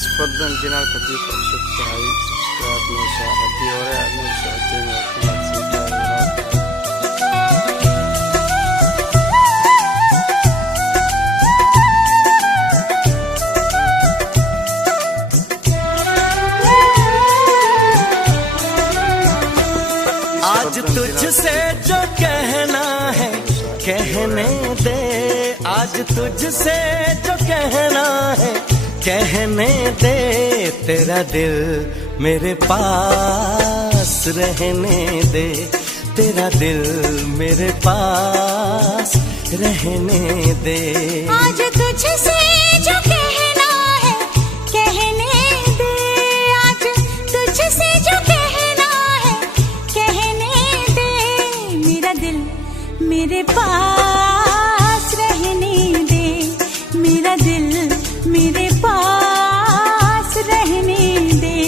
fadlan janaalka haddii ku cusub tahay subscribe noo saar haddii hore aad noo socoteen waa ku mahadsantahay आज तुझसे जो कहना है कहने दे, आज तुझसे जो कहना है कहने दे, तेरा दिल मेरे पास रहने दे, तेरा दिल मेरे पास रहने दे। आज तुझसे जो कहना है कहने दे, आज तुझसे जो कहना है कहने दे, मेरा दिल मेरे पास रहने दे, मेरा दिल मेरे पास रहने दे।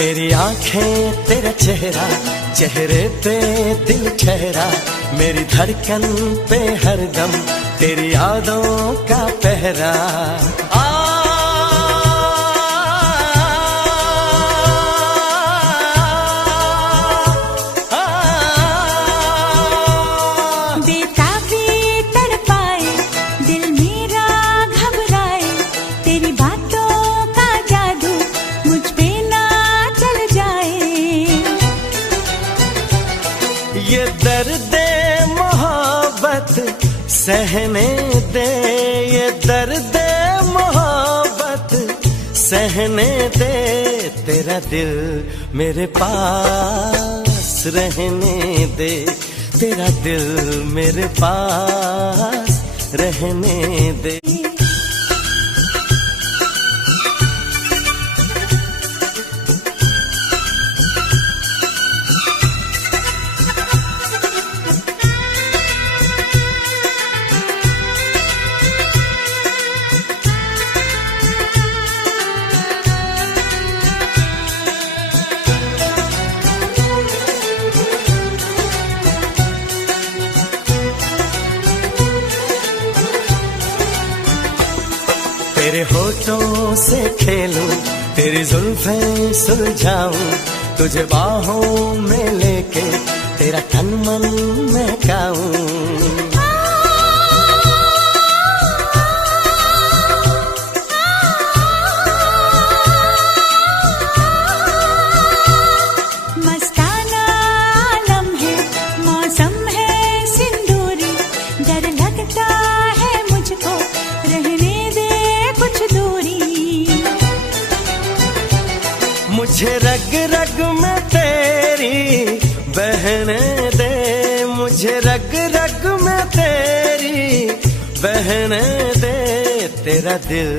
मेरी आंखें तेरा चेहरा, चेहरे पे दिल ठहरा, मेरी धड़कन पे हरदम तेरी यादों का पहरा। बेताबी तड़पाए दिल मेरा घबराए, तेरी बातों का जादू मुझ पे ना चल जाए। ये दर्द मोहब्बत सहने दे, ये दर्द मोहब्बत सहने दे, तेरा दिल मेरे पास रहने दे, तेरा दिल मेरे पास रहने दे। तेरे होठों से खेलूं, तेरी जुल्फें सुलझाऊं, तुझे बाहों में लेके तेरा तन मन महकाऊं। मस्ताना आलम है, मौसम है सिंदूरी, डर लगता है मुझको रहने दे कुछ दूरी। मुझे रग रग में तेरी बहने दे, मुझे रग रग में तेरी बहने दे, तेरा दिल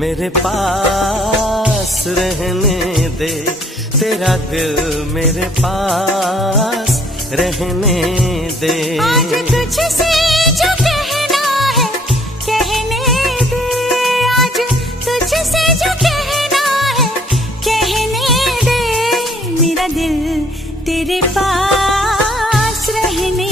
मेरे पास रहने दे, तेरा दिल मेरे पास रहने दे। आज तुझसे जो कहना है कहने दे, आज तुझसे जो कहना है कहने दे, मेरा दिल तेरे पास रहने